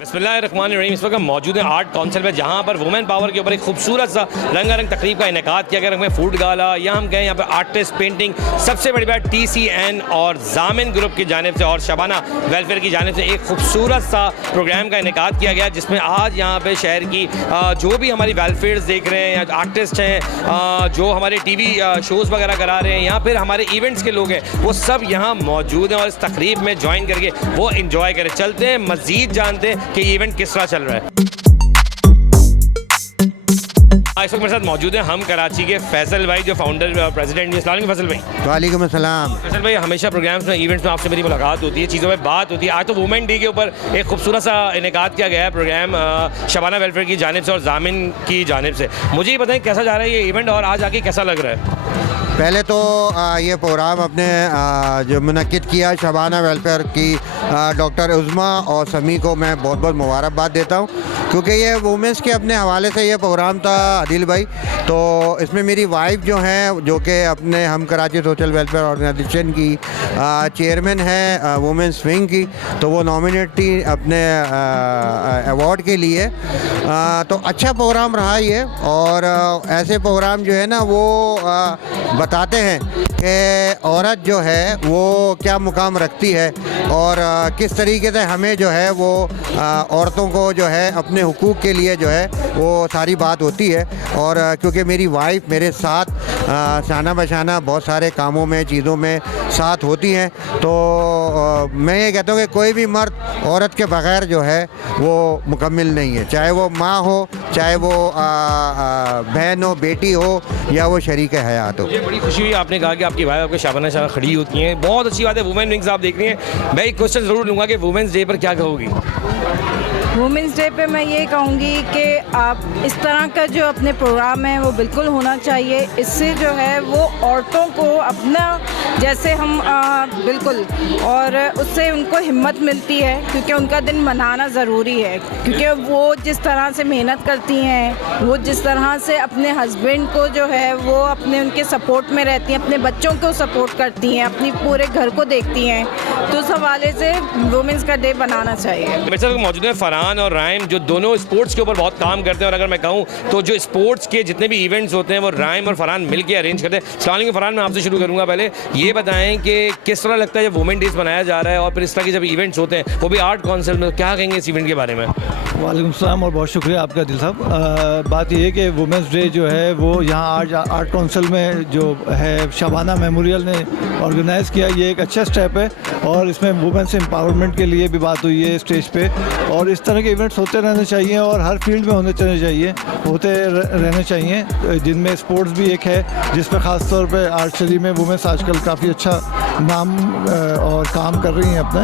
बिस्मिल्लाहिर्रहमानिर्रहीम। इस वक्त हम मौजूद हैं आर्ट काउंसिल में, जहाँ पर वुमेन पावर के ऊपर एक खूबसूरत सा रंगारंग तकरीब का इनेकाद किया गया। रंग फूड गाला या हम कहें यहाँ पर आर्टिस्ट पेंटिंग, सबसे बड़ी बात TCN और जामिन ग्रुप की जानिब से और शबाना वेलफेयर की जानिब से एक खूबसूरत सा प्रोग्राम का इनेकाद किया गया, जिसमें आज यहाँ पर शहर की जो भी हमारी वेलफेयर्स देख रहे हैं या आर्टिस्ट हैं, जो हमारे TV शोज़ वगैरह करा रहे हैं, यहाँ पर हमारे इवेंट्स के लोग हैं, वो सब यहाँ मौजूद हैं और इस तकरीब में ज्वाइन करके वो इंजॉय करें। चलते हैं मज़ीद जानते हैं कि ये इवेंट किस तरह चल रहा है। इस वक्त मेरे साथ मौजूद हैं हम कराची के फैसल भाई, जो फाउंडर प्रेसिडेंट हैं। अस्सलाम वालेकुम फैसल भाई। वालेकुम अस्सलाम। फैसल भाई, हमेशा प्रोग्राम्स में, इवेंट्स में आपसे मेरी मुलाकात होती है, चीज़ों में बात होती है। आज तो वुमेन डे के ऊपर एक खूबसूरत सा इनेकाद किया गया है प्रोग्राम शबाना वेलफेयर की जानिब से और जामिन की जानिब से। मुझे ये बताएं कैसा जा रहा है ये इवेंट और आज आके कैसा लग रहा है? पहले तो ये प्रोग्राम अपने जो मुनक्किद किया शबाना वेलफेयर की डॉक्टर उज़मा और समी को मैं बहुत बहुत मुबारकबाद देता हूँ, क्योंकि ये वुमेंस के अपने हवाले से ये प्रोग्राम था आदिल भाई। तो इसमें मेरी वाइफ जो हैं, जो कि अपने हम कराची सोशल वेलफेयर ऑर्गेनाइजेशन की चेयरमैन है वुमेंस विंग की, तो वो नॉमिनेट थी अपने अवार्ड के लिए। तो अच्छा प्रोग्राम रहा ये, और ऐसे प्रोग्राम जो है ना वो बताते हैं कि औरत जो है वो क्या मुकाम रखती है और किस तरीके से हमें जो है वो औरतों को जो है अपने हुकूक के लिए जो है वो सारी बात होती है। और क्योंकि मेरी वाइफ मेरे साथ शाना बशाना बहुत सारे कामों में, चीज़ों में साथ होती हैं, तो मैं ये कहता हूँ कि कोई भी मर्द औरत के बग़ैर जो है वो मुकम्मिल नहीं है, चाहे वो माँ हो, चाहे वो बहन हो, बेटी हो, या वो शरीक हयात हो। मुझे बड़ी खुशी हुई आपने कहा कि आपकी भाई आपके शाबाना शाह खड़ी होती हैं, बहुत अच्छी बात है। वुमेन विंग्स आप देख रही हैं। मैं एक क्वेश्चन ज़रूर लूँगा कि वुमेंस डे पर क्या कहोगी? वुमेंस डे पे मैं ये कहूँगी कि आप इस तरह का जो अपने प्रोग्राम है वो बिल्कुल होना चाहिए। इससे जो है वो औरतों को अपना, जैसे हम बिल्कुल, और उससे उनको हिम्मत मिलती है, क्योंकि उनका दिन मनाना ज़रूरी है। क्योंकि वो जिस तरह से मेहनत करती हैं, वो जिस तरह से अपने हस्बैंड को जो है वो अपने उनके सपोर्ट में रहती हैं, अपने बच्चों को सपोर्ट करती हैं, अपनी पूरे घर को देखती हैं, तो उस हवाले से वुमेंस का डे बनाना चाहिए। मेरे साथ मौजूद है फरहान और राइम, जो दोनों स्पोर्ट्स के ऊपर बहुत काम करते हैं। और अगर मैं कहूँ तो जो स्पोर्ट्स के जितने भी इवेंट्स होते हैं वो राइम और फरहान मिलकर अरेंज करते हैं। अस्सलाम वालेकुम फरहान, मैं आपसे शुरू करूँगा। पहले ये बताएं कि किस तरह लगता है जब वुमेन डेज मनाया जा रहा है और फिर इस तरह के जब इवेंट्स होते हैं वो भी आर्ट काउंसिल में, तो क्या कहेंगे इस इवेंट के बारे में? वालेकुम सलाम और बहुत शुक्रिया आपका दिल साहब। बात यह है कि वुमेंस डे जो है वो यहाँ आज आर्ट काउंसिल में जो है शबाना मेमोरियल ने ऑर्गेनाइज़ किया, ये एक अच्छा स्टेप है और इसमें वुमेंस एम्पावरमेंट के लिए भी बात हुई है स्टेज पे। और इस तरह के इवेंट्स होते रहने चाहिए और हर फील्ड में होते रहने चाहिए, जिनमें स्पोर्ट्स भी एक है, जिस पर ख़ास तौर पे आर्चरी में वुमेंस आजकल काफ़ी अच्छा नाम और काम कर रही हैं अपने,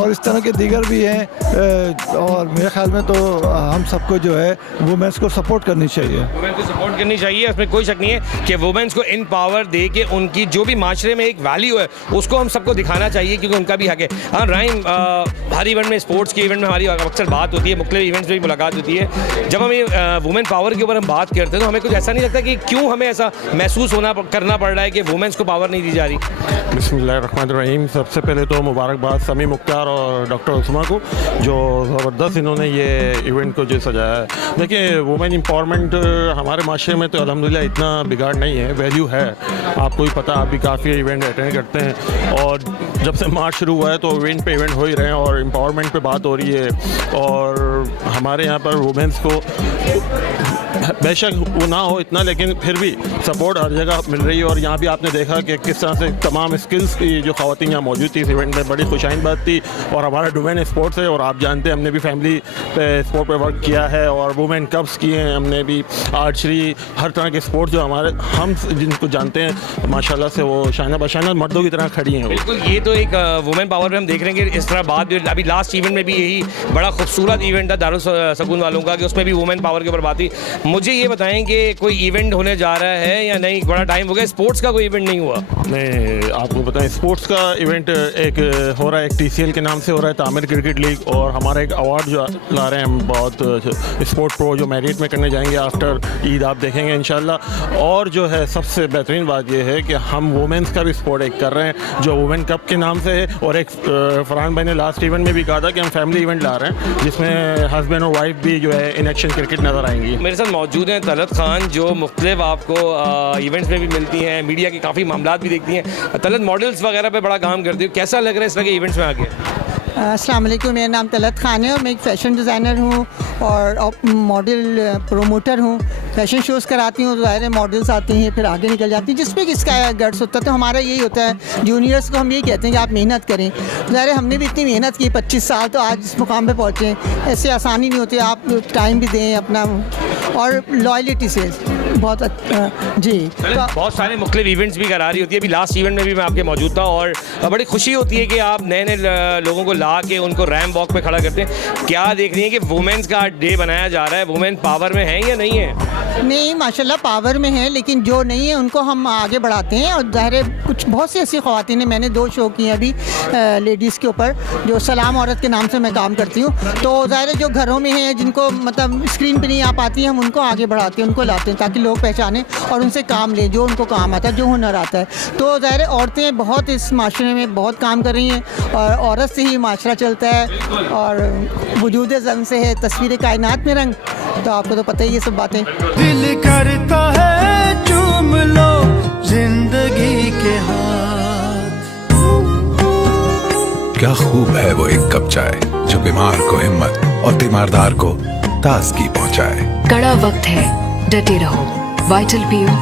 और इस तरह के दीगर भी हैं। और मेरे ख्याल में तो हम सबको जो है वुमेंस को सपोर्ट करनी चाहिए। वुमेंस को सपोर्ट करनी चाहिए, उसमें कोई शक नहीं है कि वुमेंस को इन पावर दे के उनकी जो भी माशरे में एक वैल्यू है उसको हम सबको दिखाना चाहिए, क्योंकि उनका भी हक है। हाँ राइम, हर इवेंट में, स्पोर्ट्स के इवेंट में हमारी अक्सर बात होती है, मुख्तलिफ इवेंट्स में भी मुलाकात होती है। जब हम वुमेन पावर के ऊपर हम बात करते हैं तो हमें कुछ ऐसा नहीं लगता कि क्यों हमें ऐसा महसूस करना पड़ रहा है कि वुमेंस को पावर नहीं दी जा रही? बिस्मिल्लाहिर्रहमानिर्रहीम। सबसे पहले तो मुबारकबाद समी मुख्तार और डॉक्टर उस्मा को, जो ज़बरदस्त इन्होंने ये इवेंट को जो सजाया है। देखिए, वुमेन एम्पावरमेंट हमारे माशरे में तो अल्हम्दुलिल्लाह इतना बिगाड़ नहीं है, वैल्यू है, आपको भी पता, आप भी काफ़ी इवेंट अटेंड करते हैं। और जब से मार्च शुरू हुआ है तो इवेंट पे इवेंट हो ही रहे हैं और एम्पावरमेंट पे बात हो रही है। और हमारे यहाँ पर वुमेंस को बेशक वो ना हो इतना, लेकिन फिर भी सपोर्ट हर जगह मिल रही है। और यहाँ भी आपने देखा कि किस तरह से तमाम स्किल्स की जो ख़वातीन यहाँ मौजूद थी इस इवेंट में, बड़ी खुशाइन बात थी। और हमारा डोमेन स्पोर्ट्स है और आप जानते हैं हमने भी फैमिली पे स्पोर्ट पे वर्क किया है और वुमेन कप्स किए हैं, हमने भी आर्चरी, हर तरह के स्पोर्ट्स जो हमारे हम जिनको जानते हैं माशाल्लाह से वो शाना बशाना मर्दों की तरह खड़ी हैं। बिल्कुल, ये तो एक वुमेन पावर में हम देख रहे हैं कि इस तरह बात भी, अभी लास्ट इवेंट में भी यही बड़ा खूबसूरत इवेंट था दारुल सकून वालों का, कि उसमें भी वुमेन पावर के ऊपर बात थी। मुझे ये बताएं कि कोई इवेंट होने जा रहा है या नहीं? बड़ा टाइम हो गया, स्पोर्ट्स का कोई इवेंट नहीं हुआ। नहीं, आपको बताएं स्पोर्ट्स का इवेंट एक हो रहा है, एक TCL के नाम से हो रहा है, तामिर क्रिकेट लीग, और हमारा एक अवार्ड जो ला रहे हैं हम बहुत स्पोर्ट प्रो जो मैरिट में करने जाएंगे आफ्टर ईद, आप देखेंगे इंशाल्लाह। और जो है सबसे बेहतरीन बात यह है कि हम वुमेंस का भी स्पोर्ट एक कर रहे हैं जो वुमेन कप के नाम से है, और एक फरहान भाई ने लास्ट इवेंट में भी कहा था कि हम फैमिली इवेंट ला रहे हैं जिसमें हस्बैंड और वाइफ भी जो है इन एक्शन क्रिकेट नज़र आएंगी। मेरे साथ मौजूद हैं तलत खान, जो मुख्तलिफ आपको इवेंट्स में भी मिलती हैं, मीडिया के काफ़ी मामला भी देखती हैं। तलत मॉडल्स वगैरह पे बड़ा काम करती हो, कैसा लग रहा है इस तरह के इवेंट्स में आके? अस्सलाम वालेकुम, मेरा नाम तलत खान है और मैं एक फ़ैशन डिज़ाइनर हूँ और मॉडल प्रोमोटर हूँ। फ़ैशन शोज़ कराती हूँ तो ज़ाहिर है मॉडल्स आती हैं, फिर आगे निकल जाती हैं, जिसमें किसका गट्स होता है। तो हमारा यही होता है, जूनियर्स को हम यही कहते हैं कि आप मेहनत करें। ज़ाहिर है हमने भी इतनी मेहनत की 25 साल, तो आज इस मुकाम पे पहुँचे हैं। ऐसे आसानी नहीं होती, आप टाइम भी दें अपना और लॉयल्टी से बहुत जी। बहुत सारे मुख्तलिफ इवेंट्स भी करा रही होती है। अभी लास्ट इवेंट में भी मैं आपके मौजूद था और बड़ी खुशी होती है कि आप नए नए लोगों को ला के उनको रैम वॉक पे खड़ा करते हैं। क्या देख रही हैं कि वुमेन्स का डे बनाया जा रहा है, वुमेन पावर में है या नहीं है? नहीं, माशाल्लाह पावर में है, लेकिन जो नहीं है उनको हम आगे बढ़ाते हैं। और ज़ाहिर है कुछ बहुत सी ऐसी ख़वातीन हैं, मैंने 2 शो किए हैं अभी लेडीज़ के ऊपर, जो सलाम औरत के नाम से मैं काम करती हूँ। तो ज़ाहिर है जो घरों में हैं, जिनको मतलब स्क्रीन पे नहीं आ पाती हैं, हम उनको आगे बढ़ाते हैं, उनको लाते हैं ताकि लोग पहचानें और उनसे काम लें, जो उनको काम आता है, जो हुनर आता है। तो ज़ाहिर है औरतें बहुत इस माशरे में बहुत काम कर रही हैं और औरत से ही माशरा चलता है और वजूद ज़न से है तस्वीर कायनात में रंग। तो आपको तो पता ही ये सब बातें। दिल करता है चूम लो जिंदगी के हाथ। क्या खूब है वो एक कप चाय जो बीमार को हिम्मत और तीमारदार को ताजगी पहुंचाए। कड़ा वक्त है, डटे रहो, वाइटल पियो,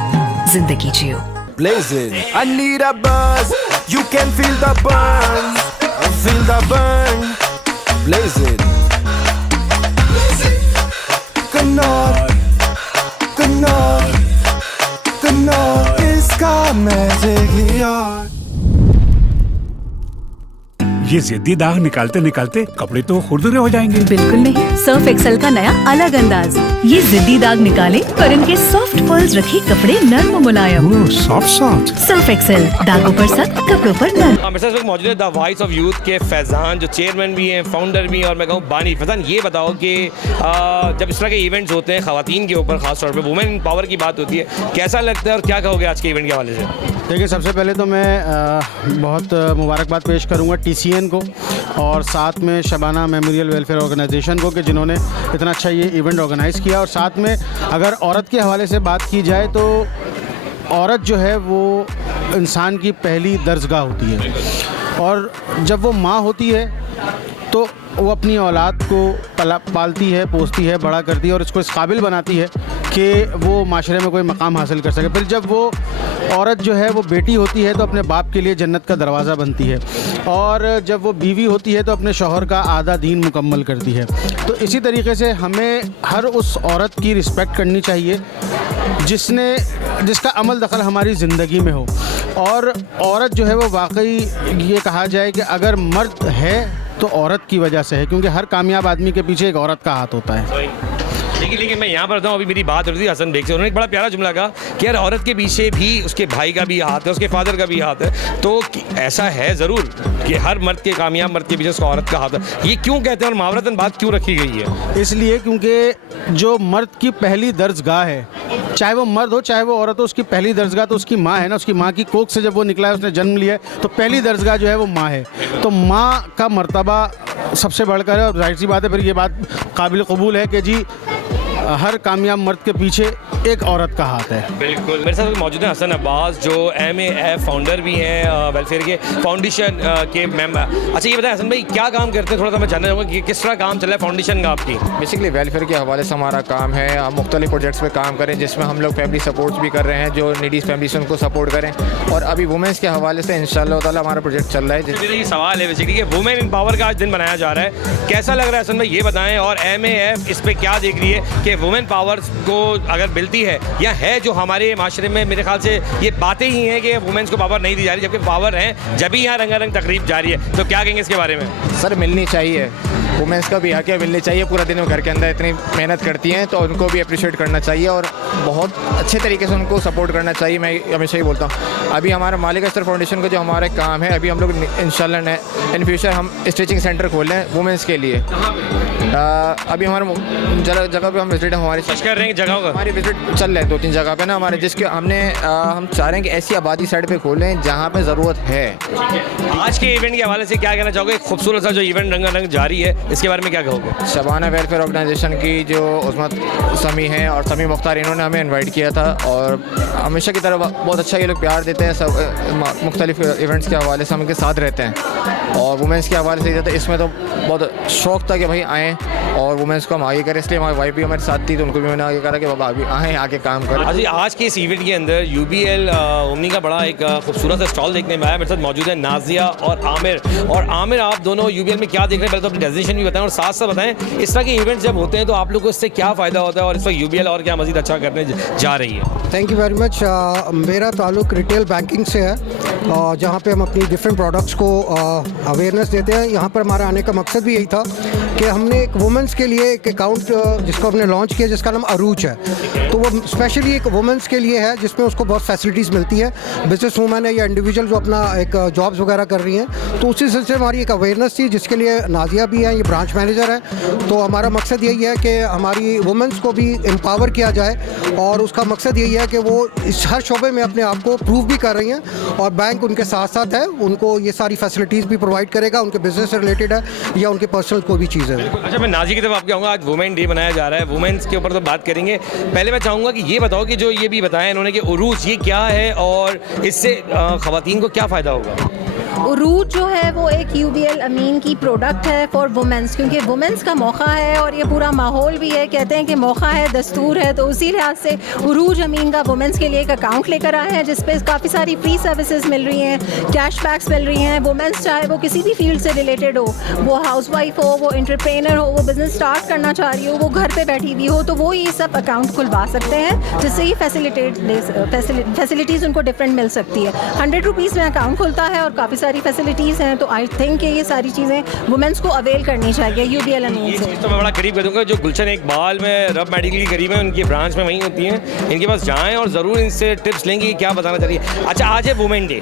जिंदगी जियो। Blazing, I need a buzz. You can feel the burn, feel the burn. Blazing, कन्नौर, कन्नौर, कन्नौर इसका मैजिक ही यार। ये जिद्दी दाग निकालते निकालते कपड़े तो खुरदुरे हो जाएंगे। बिल्कुल नहीं, सर्फ एक्सेल का नया अलग अंदाज। ये जिद्दी दाग निकाले पर इनके सॉफ्ट पर्ल्स रखे कपड़े नर्म और मुलायम। सॉफ्ट सर्फ एक्सेल, दागों पर सख्त, कपड़ों पर नर्म। मेरे साथ मौजूद है द वॉइस ऑफ यूथ के फैज़ान, जो चेयरमैन भी हैं, फाउंडर भी हैं और मैं कहूँ बानी। फैज़ान, ये बताओ कि जब इस तरह के इवेंट्स होते हैं ख़वातीन के ऊपर, ख़ास तौर पर वुमेन पावर की बात होती है, कैसा लगता है और क्या कहोगे आज के इवेंट के हवाले से? देखिए, सबसे पहले तो मैं बहुत मुबारकबाद पेश करूंगा TCN को और साथ में शबाना मेमोरियल वेलफेयर ऑर्गेनाइजेशन को कि जिन्होंने इतना अच्छा ये इवेंट ऑर्गेनाइज़ किया। और साथ में अगर औरत के हवाले से बात की जाए तो औरत जो है वो इंसान की पहली दर्जगाह होती है और जब वो माँ होती है तो वो अपनी औलाद को पालती है, पोसती है, बड़ा करती है और इसको इस काबिल बनाती है कि वो माशरे में कोई मकाम हासिल कर सके। फिर जब वो औरत जो है वो बेटी होती है तो अपने बाप के लिए जन्नत का दरवाज़ा बनती है और जब वो बीवी होती है तो अपने शौहर का आधा दीन मुकम्मल करती है। तो इसी तरीके से हमें हर उस औरत की रिस्पेक्ट करनी चाहिए जिसका अमल दखल हमारी ज़िंदगी में हो। और औरत जो है वो वाकई ये कहा जाए कि अगर मर्द है तो औरत की वजह से है, क्योंकि हर कामयाब आदमी के पीछे एक औरत का हाथ होता है। लेकिन मैं यहाँ पर था, अभी मेरी बात हो रही थी हसन बेग से, उन्होंने एक बड़ा प्यारा जुमला कहा कि यार औरत के पीछे भी उसके भाई का भी हाथ है, उसके फादर का भी हाथ है। तो ऐसा है ज़रूर कि हर मर्द के, कामयाब मर्द के पीछे उसका औरत का हाथ है। ये क्यों कहते हैं और मुहावरतन बात क्यों रखी गई है? इसलिए क्योंकि जो मर्द की पहली दर्जगाह है, चाहे वो मर्द हो चाहे वो औरत हो, उसकी पहली दर्जगाह तो उसकी माँ है ना। उसकी माँ की कोख से जब वो निकला है, उसने जन्म लिया है, तो पहली दर्जगाह जो है वो माँ है। तो माँ का मर्तबा सबसे बढ़कर है और जाहिर सी बात है फिर ये बात काबिल कबूल है कि जी हर कामयाब मर्द के पीछे एक औरत का हाथ है। बिल्कुल। मेरे साथ मौजूद हैं हसन अब्बास, जो MAF फाउंडर भी हैं, वेलफेयर के फाउंडेशन के मेंबर। अच्छा, ये बताएं हसन भाई, क्या काम करते हैं? थोड़ा सा मैं जानना चाहूँगा कि किस तरह काम चल रहा है फाउंडेशन का आपकी? बेसिकली वेलफेयर के हवाले से हमारा काम है, हम मुख्तलिफ प्रोजेक्ट्स पे काम करें जिसमें हम लोग फैमिली सपोर्ट भी कर रहे हैं, जो नीडीज़ फैमिलीज उनको सपोर्ट करें। और अभी वुमेंस के हवाले से इंशाअल्लाह ताला हमारा प्रोजेक्ट चल रहा है। मेरा ये सवाल है बेसिकली कि वुमेन इन पावर का आज दिन बनाया जा रहा है, कैसा लग रहा है हसन भाई, ये बताएं। और MAF इस पर क्या देख रही है कि वुमेन पावर को अगर मिलती है या है जो हमारे माशरे में, मेरे ख्याल से ये बातें ही हैं कि वुमेन्स को पावर नहीं दी जा रही, जबकि पावर है जब भी यहाँ रंगारंग तकरीब जारी है। तो क्या कहेंगे इसके बारे में? सर मिलनी चाहिए, वुमेंस का भी हक है, मिलनी चाहिए। पूरा दिन वो घर के अंदर इतनी मेहनत करती हैं तो उनको भी अप्रिशिएट करना चाहिए और बहुत अच्छे तरीके से उनको सपोर्ट करना चाहिए। मैं हमेशा ही बोलता हूँ, अभी हमारा मालिक अस्तर फाउंडेशन का जो हमारा काम है, अभी हम लोग इंशाल्लाह इन फ्यूचर हम स्टिचिंग सेंटर खोल रहे हैं वुमेंस के लिए। अभी हमारे जगह पे हम विजिट हमारी कर रहे हैं, जगहों का हमारी विजिट चल रहे हैं 2-3 जगह पे ना हमारे, जिसके हमने हम चाह रहे हैं कि ऐसी आबादी साइड पे खोलें जहाँ पे ज़रूरत है। आज के इवेंट के हवाले से क्या कहना चाहोगे? खूबसूरत सा जो इवेंट रंगारंग जारी है, इसके बारे में क्या कहोगे? शबाना वेलफेयर ऑर्गेनाइजेशन की जो उस्मत समी हैं और समी मुख्तार, इन्होंने हमें इन्वाइट किया था और हमेशा की तरह बहुत अच्छा ये लोग प्यार देते हैं। सब मुख्तलिफ इवेंट्स के हवाले से हम इनके साथ रहते हैं और वुमेंस के हवाले से रहते हैं। इसमें तो बहुत शौक़ था कि भाई आएँ और वुमेंस को हम आगे करें, इसलिए हमारी वाइफ भी हमारे साथ थी तो उनको भी मैंने आगे करा कि बाबा अभी आएँ, आके काम करें। अजी आज के इस इवेंट के अंदर UBL ओमनी का बड़ा एक खूबसूरत सा स्टॉल देखने में आया। मेरे साथ मौजूद है नाजिया और आमिर। और आमिर, आप दोनों UBL में क्या देख रहे हैं, पहले तो अपनी डेजिग्नेशन भी बताएं और साथ साथ बताएं इस तरह के इवेंट्स जब होते हैं तो आप लोग को इससे क्या फ़ायदा होता है और इस वक्त UBL और क्या मज़ीद अच्छा करने जा रही है? Thank you very much. मेरा ताल्लुक रिटेल बैंकिंग से है, जहाँ पे हम अपनी डिफरेंट प्रोडक्ट्स को अवेयरनेस देते हैं। यहाँ पर हमारा आने का मकसद भी यही था कि हमने एक वुमेंस के लिए एक अकाउंट जिसको हमने लॉन्च किया, जिसका नाम अरूज है। तो वो स्पेशली एक वुमेंस के लिए है जिसमें उसको बहुत फैसिलिटीज़ मिलती है, बिजनेस वूमेन है या इंडिविजुअल जो अपना एक जॉब्स वगैरह कर रही हैं। तो उसी सिलसिले में हमारी एक अवेयरनेस थी, जिसके लिए नाजिया भी है, ये ब्रांच मैनेजर है। तो हमारा मकसद यही है कि हमारी वुमेंस को भी एम्पावर किया जाए और उसका मकसद यही है कि वो इस हर शोबे में अपने आप को प्रूव भी कर रही हैं और बैंक उनके साथ साथ है, उनको ये सारी फैसिलिटीज़ भी प्रोवाइड करेगा, उनके बिजनेस से रिलेटेड है या उनके पर्सनल कोई भी चीज़ है। अच्छा, मैं नाजी की तरफ आपके आऊँगा। आज वुमेन डे मनाया जा रहा है, वुमेन्स के ऊपर तो बात करेंगे। पहले मैं चाहूँगा कि ये बताओ कि जो ये भी बताया इन्होंने कि उरूज ये क्या है और इससे ख़वातीन को क्या फ़ायदा होगा? उरूज जो है वो एक UBL अमीन की प्रोडक्ट है फॉर वुमेंस, क्योंकि वुमेंस का मौका है और ये पूरा माहौल भी है, कहते हैं कि मौका है दस्तूर है, तो उसी लिहाज से उरूज अमीन का वुमेंस के लिए एक अकाउंट लेकर आए हैं जिस पे काफ़ी सारी फ्री सर्विसेज मिल रही हैं, कैशबैक्स मिल रही हैं। वुमेंस चाहे वो किसी भी फील्ड से रिलेटेड हो, वो हाउसवाइफ हो, वो एंटरप्रेनर हो, वो बिज़नेस स्टार्ट करना चाह रही हो, वो घर पर बैठी हुई हो, तो वो ये सब अकाउंट खुलवा सकते हैं जिससे ये फैसिलिटीज़ उनको डिफरेंट मिल सकती है। 100 रुपीज़ में अकाउंट खुलता है और काफ़ी सारी फैसिलिटीज़ हैं। तो आई थिंक ये सारी चीज़ें वुमेंस को अवेल करनी चाहिए UBL अमीन से। तो मैं बड़ा करीब कर दूँगा, जो गुलशन इकबाल में रब मेडिकल के करीब है, उनकी ब्रांच में वहीं होती हैं, इनके पास जाएँ और ज़रूर इनसे टिप्स लेंगे क्या बताना चाहिए। अच्छा, आज है वुमेन डे,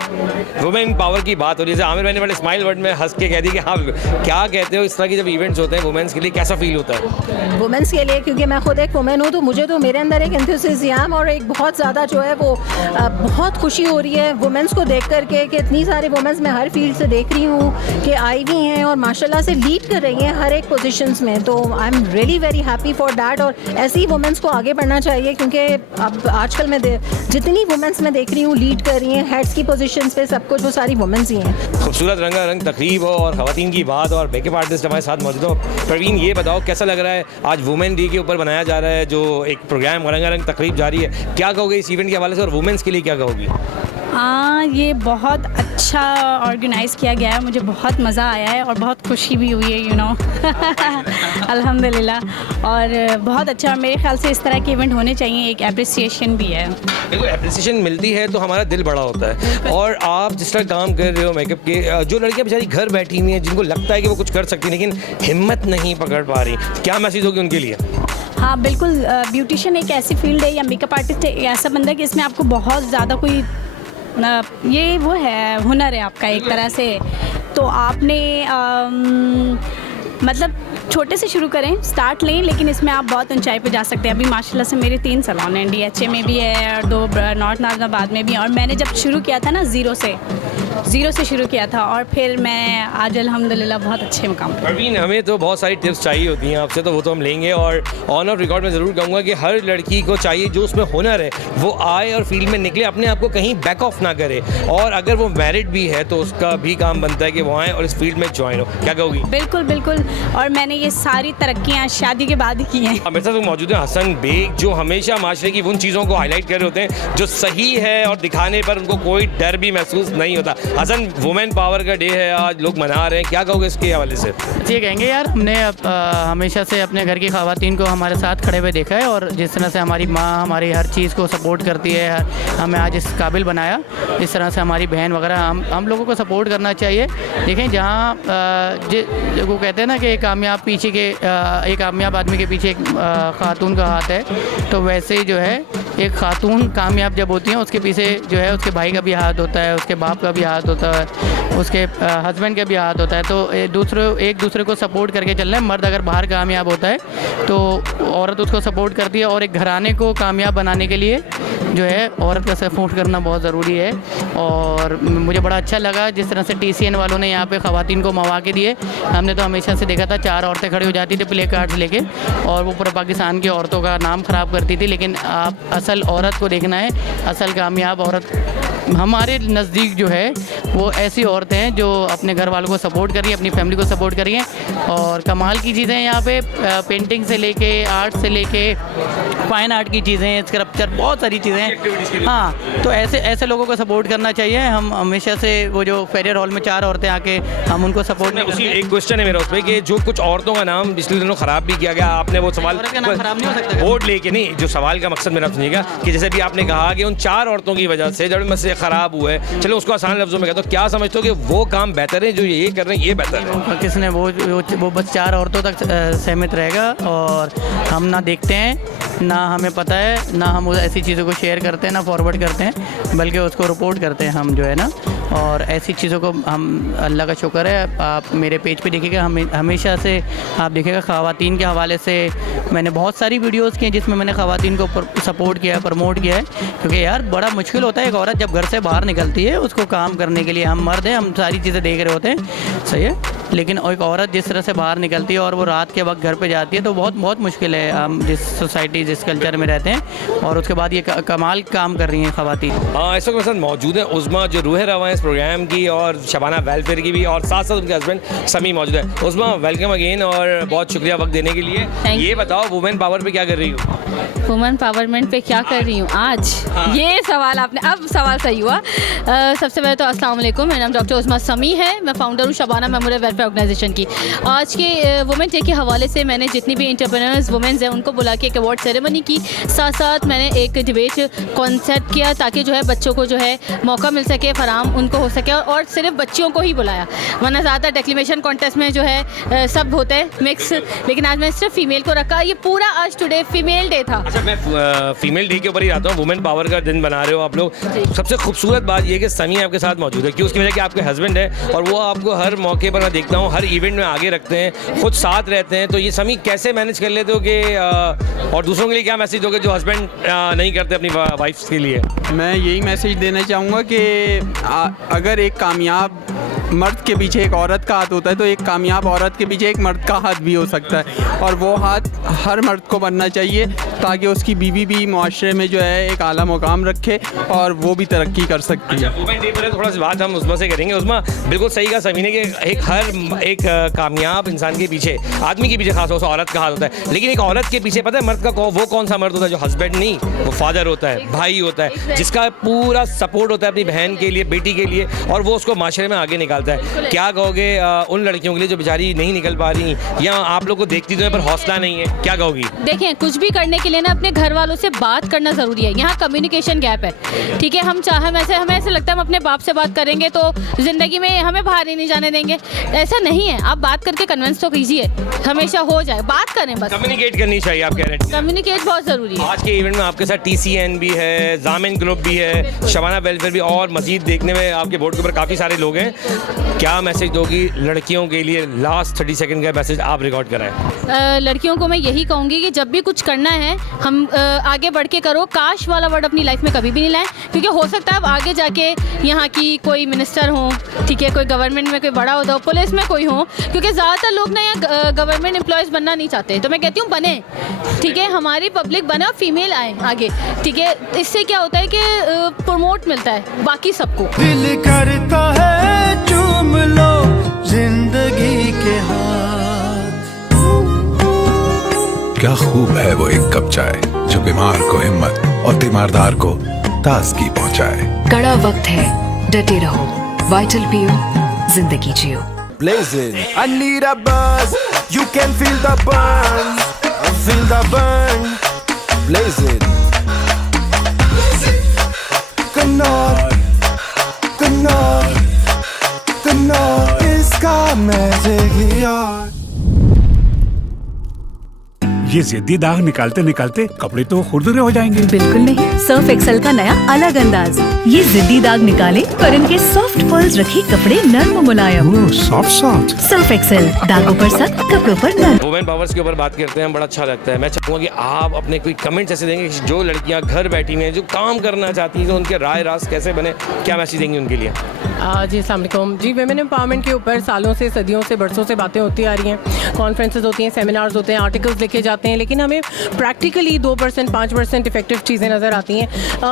वुमेन पावर की बात हो रही है। आमिर मैंने बड़े स्माइल वर्ड में हंस के कह दी कि हाँ, क्या कहते हो इस तरह के जब इवेंट्स होते हैं वुमेन्स के लिए कैसा फील होता है? वुमेन्स के लिए, क्योंकि मैं खुद एक वुमेन हूँ, तो मुझे तो मेरे अंदर एक एंथुसियाज्म और एक बहुत ज़्यादा जो है वो बहुत खुशी हो रही है वुमेन्स को देख करके कि इतनी सारी वुमेन्स मैं हर फील्ड से देख रही हूँ कि आई भी हैं और माशाल्लाह से लीड कर रही हैं हर एक पोजीशंस में। तो I am really very happy for that और ऐसी ही वुमेन्स को आगे बढ़ना चाहिए, क्योंकि अब आजकल मैं जितनी वुमेन्स मैं देख रही हूँ लीड कर रही हैं हेड्स की पोजीशंस पे, सब कुछ वो सारी वुमेन्स ही हैं। खूबसूरत रंगारंग तकरीब हो और ख़वातीन की बात और बैकअप आर्टिस्ट हमारे साथ मौजूद हो। प्रवीण, ये बताओ कैसा लग रहा है आज वुमेन डे के ऊपर बनाया जा रहा है जो एक प्रोग्राम रंगारंग तकरीब जारी है, क्या कहोगे इस इवेंट के हवाले से और वुमेन्स के लिए क्या कहोगी? ये बहुत अच्छा ऑर्गेनाइज़ किया गया है, मुझे बहुत मज़ा आया है और बहुत खुशी भी हुई है, यू नो अल्हम्दुलिल्लाह। और बहुत अच्छा, मेरे ख्याल से इस तरह के इवेंट होने चाहिए, एक एप्रिसिएशन भी है। देखो, एप्रिसिएशन मिलती है तो हमारा दिल बड़ा होता है। और आप जिस तरह काम कर रहे हो मेकअप के, जो लड़कियां बेचारी घर बैठी हुई हैं जिनको लगता है कि वो कुछ कर सकती लेकिन हिम्मत नहीं पकड़ पा रही, क्या मैसेज होगी उनके लिए? हाँ बिल्कुल, ब्यूटिशियन एक ऐसी फील्ड है या मेकअप आर्टिस्ट एक ऐसा बंदा है कि इसमें आपको बहुत ज़्यादा कोई ये वो है हुनर है आपका एक तरह से। तो आपने मतलब छोटे से शुरू करें, स्टार्ट लें, लेकिन इसमें आप बहुत ऊंचाई पे जा सकते हैं। अभी माशाल्लाह से मेरे 3 सैलून हैं, DHA में भी है और 2 नॉर्थ नाज़िमाबाद में भी है। और मैंने जब शुरू किया था ना ज़ीरो से शुरू किया था और फिर मैं आज अल्हम्दुलिल्लाह बहुत अच्छे मुकाम पर। परवीन, हमें तो बहुत सारी टिप्स चाहिए होती हैं आपसे, तो वो तो हम लेंगे और ऑन ऑफ रिकॉर्ड में ज़रूर कहूँगा कि हर लड़की को चाहिए जो उसमें हुनर है वो आए और फील्ड में निकले, अपने आप को कहीं बैक ऑफ ना करे। और अगर वो मैरिड भी है तो उसका भी काम बनता है कि वो आए और इस फील्ड में ज्वाइन हो। क्या कहोगी? बिल्कुल बिल्कुल, और मैंने ये सारी तरक्कियाँ शादी के बाद ही की हैं। मेरे साथ मौजूद है हसन बेग, जो हमेशा माशरे की उन चीज़ों को हाईलाइट कर रहे होते हैं जो सही है और दिखाने पर उनको कोई डर भी महसूस नहीं होता। हसन, वुमेन पावर का डे है आज, लोग मना रहे हैं, क्या कहोगे इसके हवाले से? ये कहेंगे यार, हमने हमेशा से अपने घर की ख़वातीन को हमारे साथ खड़े हुए देखा है और जिस तरह से हमारी माँ हमारी हर चीज़ को सपोर्ट करती है, हमें आज इस काबिल बनाया, इस तरह से हमारी बहन वगैरह हम लोगों को सपोर्ट करना चाहिए। देखें, जहाँ वो कहते हैं ना कि एक कामयाब आदमी के पीछे एक खातून का हाथ है, तो वैसे ही जो है एक खातून कामयाब जब होती हैं उसके पीछे जो है उसके भाई का भी हाथ होता है, उसके बाप का भी हाथ होता है, उसके हस्बैंड का भी हाथ होता है। तो एक दूसरे को सपोर्ट करके चलना है। मर्द अगर बाहर कामयाब होता है तो औरत उसको सपोर्ट करती है और एक घराने को कामयाब बनाने के लिए जो है औरत का सपोर्ट करना बहुत ज़रूरी है। और मुझे बड़ा अच्छा लगा जिस तरह से TCN वालों ने यहाँ पे ख़वातीन को मौक़े दिए। हमने तो हमेशा से देखा था 4 औरतें खड़ी हो जाती थी प्ले कार्ड्स लेके और वो पूरे पाकिस्तान की औरतों का नाम ख़राब करती थी, लेकिन आप असल औरत को देखना है, असल कामयाब औरत हमारे नज़दीक जो है वो ऐसी औरतें हैं जो अपने घर वालों को सपोर्ट कर रही हैं, अपनी फैमिली को सपोर्ट कर रही हैं। और कमाल की चीज़ें यहाँ पे पेंटिंग से लेके आर्ट से लेके फाइन आर्ट की चीज़ें, स्कल्पचर, बहुत सारी चीज़ें। हाँ, तो ऐसे लोगों को सपोर्ट करना चाहिए। हम हमेशा से वो जो फेरियर हॉल में 4 औरतें आके हम उनको सपोर्ट नहीं उसी एक क्वेश्चन है मेरा उस पर कि जो कुछ औरतों का नाम पिछले दिनों ख़राब भी किया गया, आपने वो सवाल ख़राब नहीं हो सकता वोट लेके नहीं, जो सवाल का मकसद मेरा सुनिएगा कि जैसे भी आपने कहा कि उन 4 औरतों की वजह से जब मसले ख़राब हुए, चलो उसको आसान लफ्ज़ों में कहते हो, क्या समझते हो कि वो काम बेहतर है जो ये कर रहे हैं, ये बेहतर है? किसने वो बस 4 औरतों तक सीमित रहेगा और हम ना देखते हैं, ना हमें पता है, ना हम ऐसी चीज़ों को शेयर करते हैं, ना फॉरवर्ड करते हैं, बल्कि उसको रिपोर्ट करते हैं हम जो है ना। और ऐसी चीज़ों को हम, अल्लाह का शुक्र है, आप मेरे पेज पे देखिएगा, हमेशा से आप देखिएगा ख़वातीन के हवाले से मैंने बहुत सारी वीडियोस की हैं जिसमें मैंने ख़वातीन को सपोर्ट किया है, प्रमोट किया है। क्योंकि यार बड़ा मुश्किल होता है एक औरत जब घर से बाहर निकलती है उसको काम करने के लिए। हम मर्द हैं, हम सारी चीज़ें देख रहे होते हैं, सही है, लेकिन एक औरत जिस तरह से बाहर निकलती है और वो रात के वक्त घर पे जाती है तो बहुत बहुत मुश्किल है। हम जिस सोसाइटी जिस कल्चर में रहते हैं और उसके बाद ये कमाल काम कर रही हैं ख़वातीन। हाँ, इस वक्त मेरे साथ मौजूद है उज़्मा जो रूह रवा है इस प्रोग्राम की, और शबाना वेलफेयर की भी, और साथ साथ उनके हस्बैंड समी मौजूद है। उज़्मा, वेलकम अगेन और बहुत शुक्रिया वक्त देने के लिए। ये बताओ, वुमेन पावर पे क्या कर रही हो? वुमेन पावरमेंट पे क्या कर रही हूँ आज? ये सवाल आपने, अब सवाल सही हुआ। सबसे पहले तो अस्सलाम वालेकुम, मेरा नाम डॉक्टर उज़्मा समी है, मैं फाउंडर हूँ शबाना मेमोरियल वेलफेयर ऑर्गेनाइजेशन की। आज के वुमेन डे के हवाले से मैंने जितनी भी इंटरप्रेन्योर्स वुमेन्स हैं उनको बुला के एक अवार्ड सेरेमनी की, साथ साथ मैंने एक डिबेट कॉन्सेप्ट किया ताकि जो है बच्चों को जो है मौका मिल सके, फराम उनको हो सके, और सिर्फ बच्चियों को ही बुलाया, वरना ज़्यादा डेक्लेमेशन कॉन्टेस्ट में जो है सब होते हैं मिक्स, लेकिन आज मैं सिर्फ फीमेल को रखा। ये पूरा आज टुडे फीमेल डे था। अच्छा, मैं फीमेल डे के ऊपर ही आता हूँ। वुमेन पावर का दिन बना रहे हो आप लोग। सबसे खूबसूरत बात ये कि समी आपके साथ मौजूद है, क्यों? उसकी वजह कि आपके हस्बैंड है और वो आपको हर मौके पर मैं देखता हूँ, हर इवेंट में आगे रखते हैं, खुद साथ रहते हैं। तो ये समी कैसे मैनेज कर लेते हो कि और दूसरों के लिए क्या मैसेज दोगे जो हस्बैंड नहीं करते अपनी वाइफ्स के लिए? मैं यही मैसेज देना चाहूँगा कि अगर एक कामयाब मर्द के पीछे एक औरत का हाथ होता है तो एक कामयाब औरत के पीछे एक मर्द का हाथ भी हो सकता है, और वो हाथ हर मर्द को बनना चाहिए ताकि उसकी बीवी भी मुआशरे में जो है एक आला मुकाम रखे और वो भी तरक्की कर सकती है। वुमेन डे पर थोड़ा सा बात हम उज़्मा से करेंगे। उज़्मा, बिल्कुल सही कहा समी ने कि एक कामयाब इंसान के पीछे, आदमी के पीछे खास तौर से औरत का हाथ होता है, लेकिन एक औरत के पीछे पता है मर्द का वो कौन सा मर्द होता है? जो हस्बैंड नहीं, वो फादर होता है, भाई होता है, जिसका पूरा सपोर्ट होता है अपनी बहन के लिए, बेटी के लिए, और वो उसको माशरे में आगे निकालता है। क्या कहोगे उन लड़कियों के लिए जो बेचारी नहीं निकल पा रही, या आप लोग को देखती तो है पर हौसला नहीं है, क्या कहोगी? देखें, कुछ भी करने के लिए ना अपने घर वालों से बात करना ज़रूरी है। यहाँ कम्युनिकेशन गैप है, ठीक है। हमें ऐसे लगता है हम अपने बाप से बात करेंगे तो ज़िंदगी में हमें बाहर ही नहीं जाने देंगे, ऐसा नहीं है। आप बात करके कन्विंस तो कीजिए, हमेशा हो जाए, बात करें, बस कम्युनिकेट करनी चाहिए। आप कह रहे हैं कम्युनिकेट बहुत ज़रूरी है। आज के इवेंट में आपके साथ TCN भी है, जामिन ग्रुप भी है, शबाना वेलफेयर भी, और मजीद देखने में आपके बोर्ड के ऊपर काफ़ी सारे लोग हैं। क्या मैसेज दोगी लड़कियों के लिए? लास्ट 30 सेकंड का मैसेज आप रिकॉर्ड कराएं। लड़कियों को मैं यही कहूँगी कि जब भी कुछ करना है हम आगे बढ़ के करो। काश वाला वर्ड अपनी लाइफ में कभी भी नहीं लाएं, क्योंकि हो सकता है अब आगे जाके यहाँ की कोई मिनिस्टर हो, ठीक है, कोई गवर्नमेंट में कोई बड़ा होता हो, पुलिस में कोई हो, क्योंकि ज़्यादातर लोग ना यहाँ गवर्नमेंट एम्प्लॉयज़ बनना नहीं चाहते। तो मैं कहती हूँ बने, ठीक है, हमारी पब्लिक बने और फीमेल आए आगे, ठीक है। इससे क्या होता है कि प्रमोट मिलता है बाकी सबको। दिल करता है चूम लो जिंदगी के हाथ। क्या खूब है वो एक कप चाय जो बीमार को हिम्मत और तीमारदार को ताजगी पहुंचाए। कड़ा वक्त है, डटे रहो। वाइटल पीओ, जिंदगी जियो। Blazing. I need a buzz. You can feel the burn. Feel the burn. Blazing. Knorr इसका मैजिक यार। ये जिद्दी दाग निकालते निकालते कपड़े तो खुरदुरे हो जाएंगे। बिल्कुल नहीं, सर्फ एक्सेल का नया अलग अंदाज। ये जिद्दी दाग निकाले पर इनके सॉफ्ट पर्ल्स रखे कपड़े नर्म मुलायम। सॉफ्ट सर्फ एक्सेल, दागों पर सख्त, कपड़ों पर नर्म। वुमेन पावर्स के ऊपर बात करते हैं, बड़ा अच्छा लगता है। मैं चाहूँगा कि आप अपने कोई कमेंट्स ऐसे देंगे कि जो लड़कियाँ घर बैठी हुई हैं, जो काम करना चाहती हैं, तो उनके राय रास कैसे बने, क्या मैसेज देंगे उनके लिए? जी अस्सलाम वालेकुम। जी वेमेन एम्पावरमेंट के ऊपर सालों से, सदियों से, बरसों से बातें होती आ रही हैं, कॉन्फ्रेंसेस होती हैं, सेमिनार्स होते हैं, आर्टिकल्स लिखे जाते हैं, लेकिन हमें प्रैक्टिकली 2%, 5% इफेक्टिव चीज़ें नज़र आती हैं।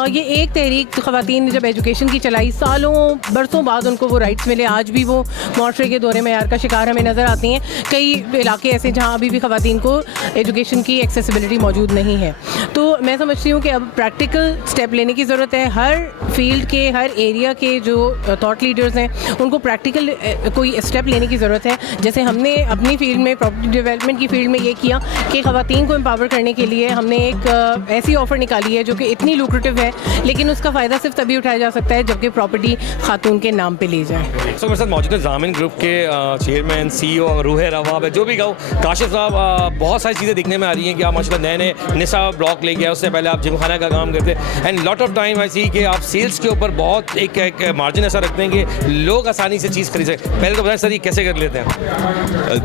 ये एक तहरीक ख़वातीन ने जब एजुकेशन की चलाई, सालों बरसों बाद उनको वो राइट्स मिले, आज भी वो मुआशरे के दौरे मेयार का शिकार हमें नज़र आती हैं। कई इलाके ऐसे जहाँ अभी भी ख़वातीन को एजुकेशन की एक्सेसिबिलिटी मौजूद नहीं है। तो मैं समझती हूँ कि अब प्रैक्टिकल स्टेप लेने की ज़रूरत है। हर फील्ड के, हर एरिया के जो थॉट लीडर्स हैं, उनको प्रैक्टिकल कोई स्टेप लेने की ज़रूरत है। जैसे हमने अपनी फील्ड में, प्रॉपर्टी डेवलपमेंट की फील्ड में ये किया कि ख़वातीन को एम्पावर करने के लिए हमने एक ऐसी ऑफ़र निकाली है जो कि इतनी लुक्रेटिव है, लेकिन उसका फ़ायदा सिर्फ तभी उठाया जा सकता है जबकि प्रॉपर्टी खातून के नाम पे ली जाए। तो मेरे साथ मौजूद है जामिन ग्रुप के चेयरमैन, CEO रूहे रवाब है, जो भी कहूँ। काशिफ साहब, बहुत सारी चीज़ें दिखने में आ रही हैं कि आप माशाल्लाह नए नए निसा ब्लॉक ले गए, उससे पहले आप जिमखाना का काम करते एंड लॉट ऑफ टाइम ऐसी कि आप सेल्स के ऊपर बहुत एक मार्जिन ऐसा रखते हैं कि लोग आसानी से चीज़ खरीद सकें। पहले तो बताएं सर, ये कैसे कर लेते हैं?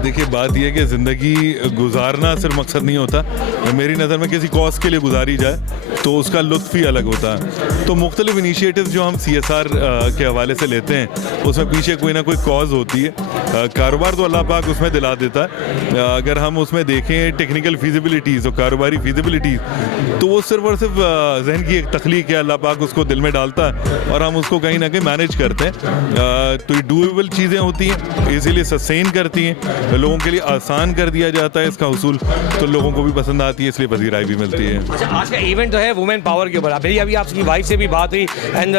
देखिए, बात यह है कि ज़िंदगी गुजारना सिर्फ मकसद नहीं होता। मेरी नज़र में किसी कॉज के लिए गुजारी जाए तो उसका लुत्फ़ ही अलग होता है। तो मुख्तलिफ इनिशिएटिव जो हम CSR के हवाले से लेते हैं, उसमें पीछे कोई ना कोई कॉज होती है। कारोबार तो अल्लाह पाक उसमें दिला देता है। अगर हम उसमें देखें टेक्निकल फिजिबिलिटीज़ और कारोबारी फिजिबिलिटीज़, तो वो सिर्फ और सिर्फ जहन की एक तख्लीक है, अल्लाह पाक उसको दिल में डालता है और हम उसको कहीं ना कहीं मैनेज करते हैं। तो ये डूएबल चीज़ें होती हैं, इसीलिए सस्टेन करती हैं, लोगों के लिए आसान कर दिया जाता है इसका हुसूल, तो लोगों को भी पसंद आती है, इसलिए पसीराई भी मिलती है। अच्छा, आज का इवेंट जो है वुमेन पावर के ऊपर, अभी आपकी वाइफ से भी बात हुई एंड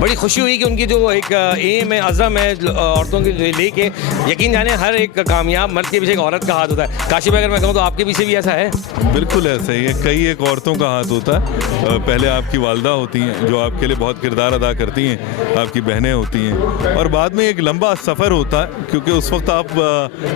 बड़ी खुशी हुई कि उनकी जो एक एम है, अज़म है औरतों के लेके, यकीन जाने हर एक कामयाब मर्द के पीछे एक औरत का हाथ होता है। काशिफ, अगर मैं कहूँ तो आपके पीछे भी ऐसा है? बिल्कुल ऐसा ही है, कई एक औरतों का हाथ होता है। पहले आपकी वालदा होती हैं जो आपके लिए बहुत किरदार अदा करती हैं, आपकी बहनें होती हैं, और बाद में एक लंबा सफ़र होता है, क्योंकि उस वक्त आप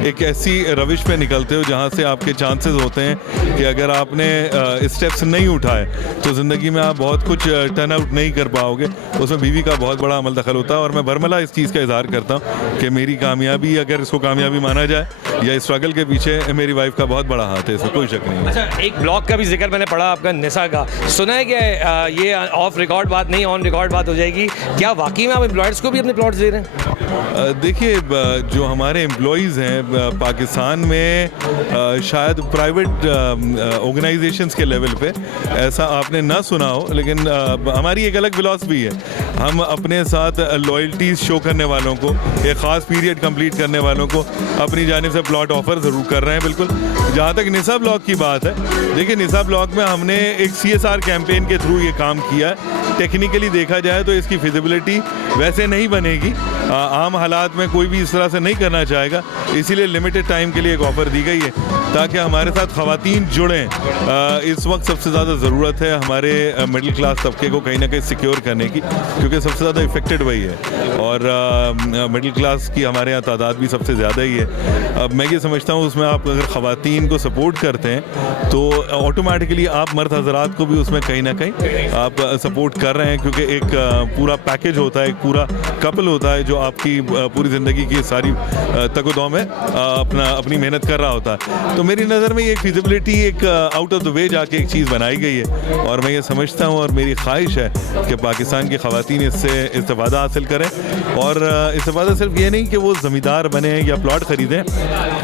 एक ऐसी रविश पे निकलते हो जहाँ से आपके चांसेस होते हैं कि अगर आपने स्टेप्स नहीं उठाए तो ज़िंदगी में आप बहुत कुछ टर्न आउट नहीं कर पाओगे। उसमें बीवी का बहुत बड़ा अमल दखल होता है, और मैं बरमला इस चीज़ का इजहार करता हूँ कि मेरी कामयाबी, अगर इसको कामयाबी माना जाए, या स्ट्रगल के पीछे मेरी वाइफ का बहुत बड़ा हाथ है, इसमें कोई शक नहीं है। अच्छा, एक ब्लॉग का भी जिक्र मैंने पढ़ा आपका निसा का, सुना है कि ये ऑफ रिकॉर्ड बात नहीं, ऑन रिकॉर्ड बात हो जाएगी। क्या वाकई में आप एम्प्लॉयर्स को भी अपने प्लॉट्स दे रहे हैं? देखिए, जो हमारे एम्प्लॉयज़ हैं पाकिस्तान में, शायद प्राइवेट ऑर्गेनाइजेशंस के लेवल पे ऐसा आपने ना सुना हो, लेकिन हमारी एक अलग फिलॉसफी है। हम अपने साथ लॉयल्टीज़ शो करने वालों को, एक ख़ास पीरियड कंप्लीट करने वालों को अपनी जानिब से प्लॉट ऑफ़र ज़रूर कर रहे हैं। बिल्कुल, जहाँ तक निसा ब्लॉक की बात है, देखिए निसा ब्लॉक में हमने एक CSR कैंपेन के थ्रू ये काम किया है। टेक्निकली देखा जाए तो इसकी फिजिबिलिटी वैसे नहीं बनेगी, आम हालात में कोई भी इस तरह से नहीं करना चाहेगा, इसीलिए लिमिटेड टाइम के लिए एक ऑफ़र दी गई है ताकि हमारे साथ ख़वातीन जुड़ें। इस वक्त सबसे ज़्यादा ज़रूरत है हमारे मिडिल क्लास तबके को कहीं ना कहीं सिक्योर करने की, क्योंकि सबसे ज़्यादा इफेक्टेड वही है, और मिडिल क्लास की हमारे यहाँ तादाद भी सबसे ज़्यादा ही है। अब मैं ये समझता हूँ उसमें आप अगर ख़वातीन को सपोर्ट करते हैं तो ऑटोमेटिकली आप मर्द हज़रात को भी उसमें कहीं ना कहीं आप सपोर्ट कर रहे हैं, क्योंकि एक पूरा पैकेज होता है, एक पूरा कपल होता है जो आपकी पूरी ज़िंदगी की सारी तकदों में अपनी मेहनत कर रहा होता है। तो मेरी नज़र में ये फिजिबिलिटी एक आउट ऑफ द वे जाके एक चीज़ बनाई गई है, और मैं ये समझता हूँ और मेरी ख्वाहिश है कि पाकिस्तान की ख़वातीन इससे इस्तेफ़ादा हासिल करें, और इस्तेफ़ादा सिर्फ ये नहीं कि वो ज़मींदार बने या प्लॉट ख़रीदें,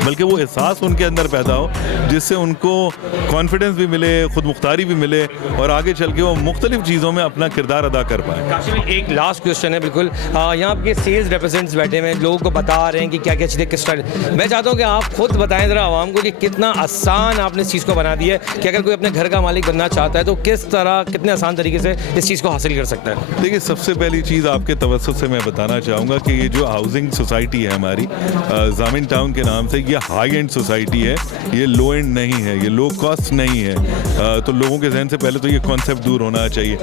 बल्कि वो एहसास उनके अंदर पैदा हो जिससे उनको कॉन्फिडेंस भी मिले, ख़ुद मुख्तारी भी मिले, और आगे चल के वो मुख्तलिफ़ चीज़ों में अपना किरदार अदा कर पाएँ। काशी में एक लास्ट क्वेश्चन है बिल्कुल, यहाँ आपके सेल्स रिप्रेजेंटेटिव्स बैठे हुए हैं, लोगों को बता रहे हैं कि क्या क्या चीज़ें किस तरह। मैं चाहता हूँ कि आप खुद बताएं ज़रा आवाम को कि कितना आसान आपने इस चीज़ को बना दिया है कि अगर कोई अपने घर का मालिक बनना चाहता है तो किस तरह कितने आसान तरीके से इस चीज़ को हासिल कर सकता है। देखिए, सबसे पहली चीज़ आपके तवज्जुह से मैं बताना चाहूँगा कि ये जो हाउसिंग सोसाइटी है हमारी जामिन टाउन के नाम से, ये हाई एंड सोसाइटी है, ये लो एंड नहीं है, ये लो कॉस्ट नहीं है। तो लोगों के जहन से पहले तो ये कॉन्सेप्ट दूर होना चाहिए।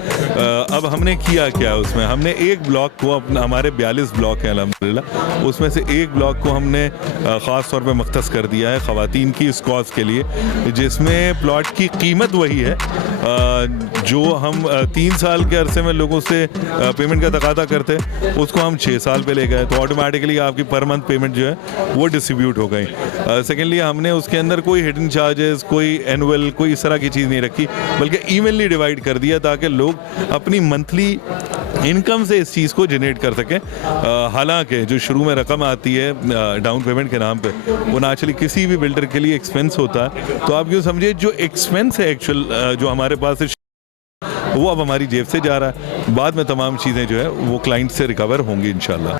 अब हमने किया क्या उसमें, हमने एक ब्लॉक को अपना, हमारे 42 ब्लॉक हैं अल्हम्दुलिल्लाह, उसमें से एक ब्लॉक को हमने ख़ास तौर पे मख्तस कर दिया है ख़वातीन की इस कॉज के लिए, जिसमें प्लॉट की कीमत वही है जो हम 3 साल के अरसे में लोगों से पेमेंट का तकादा करते, उसको हम 6 साल पे ले गए, तो ऑटोमेटिकली आपकी पर मंथ पेमेंट जो है वो डिस्ट्रीब्यूट हो गई। सेकेंडली, हमने उसके अंदर कोई हिडन चार्जेस, कोई एनुअल, कोई इस तरह की चीज़ नहीं रखी, बल्कि इवनली डिवाइड कर दिया ताकि लोग अपनी मंथली इनकम से इस चीज़ को जनरेट कर सकें। हालांकि जो शुरू में रकम आती है डाउन पेमेंट के नाम पे, वो नेचुरली किसी भी बिल्डर के लिए एक्सपेंस होता है, तो आप यूँ समझिए जो एक्सपेंस है एक्चुअल जो हमारे पास है वो अब हमारी जेब से जा रहा है। बाद में तमाम चीज़ें जो है वो क्लाइंट से रिकवर होंगी इंशाल्लाह।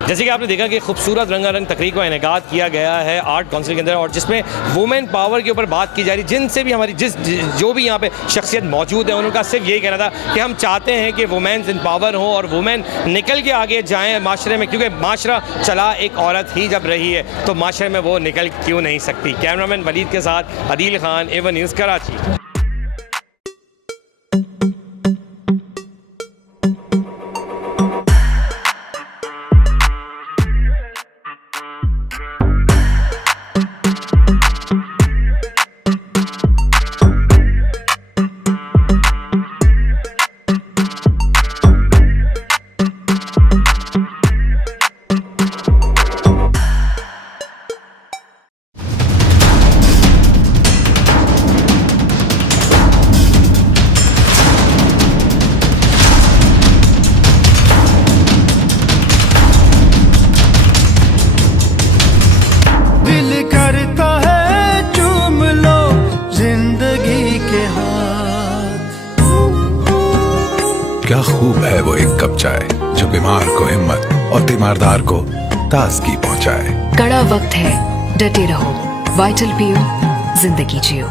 जैसे कि आपने देखा कि खूबसूरत रंगारंग तकरीब का इनेकाद किया गया है आर्ट काउंसिल के अंदर, और जिसमें वुमेन पावर के ऊपर बात की जा रही, जिनसे भी हमारी जो भी यहाँ पे शख्सियत मौजूद है उनका सिर्फ यही कहना था कि हम चाहते हैं कि वुमेन्स इन पावर हों और वुमेन निकल के आगे जाएँ माशरे में, क्योंकि माशरा चला एक औरत ही जब रही है तो माशरे में वो निकल क्यों नहीं सकती। कैमरामैन वलीद के साथ अदील खान, एवन न्यूज़, कराची। क्या खूब है वो एक कप चाय जो बीमार को हिम्मत और तीमारदार को ताजगी पहुंचाए। कड़ा वक्त है, डटे रहो, वाइटल पियो, जिंदगी जियो।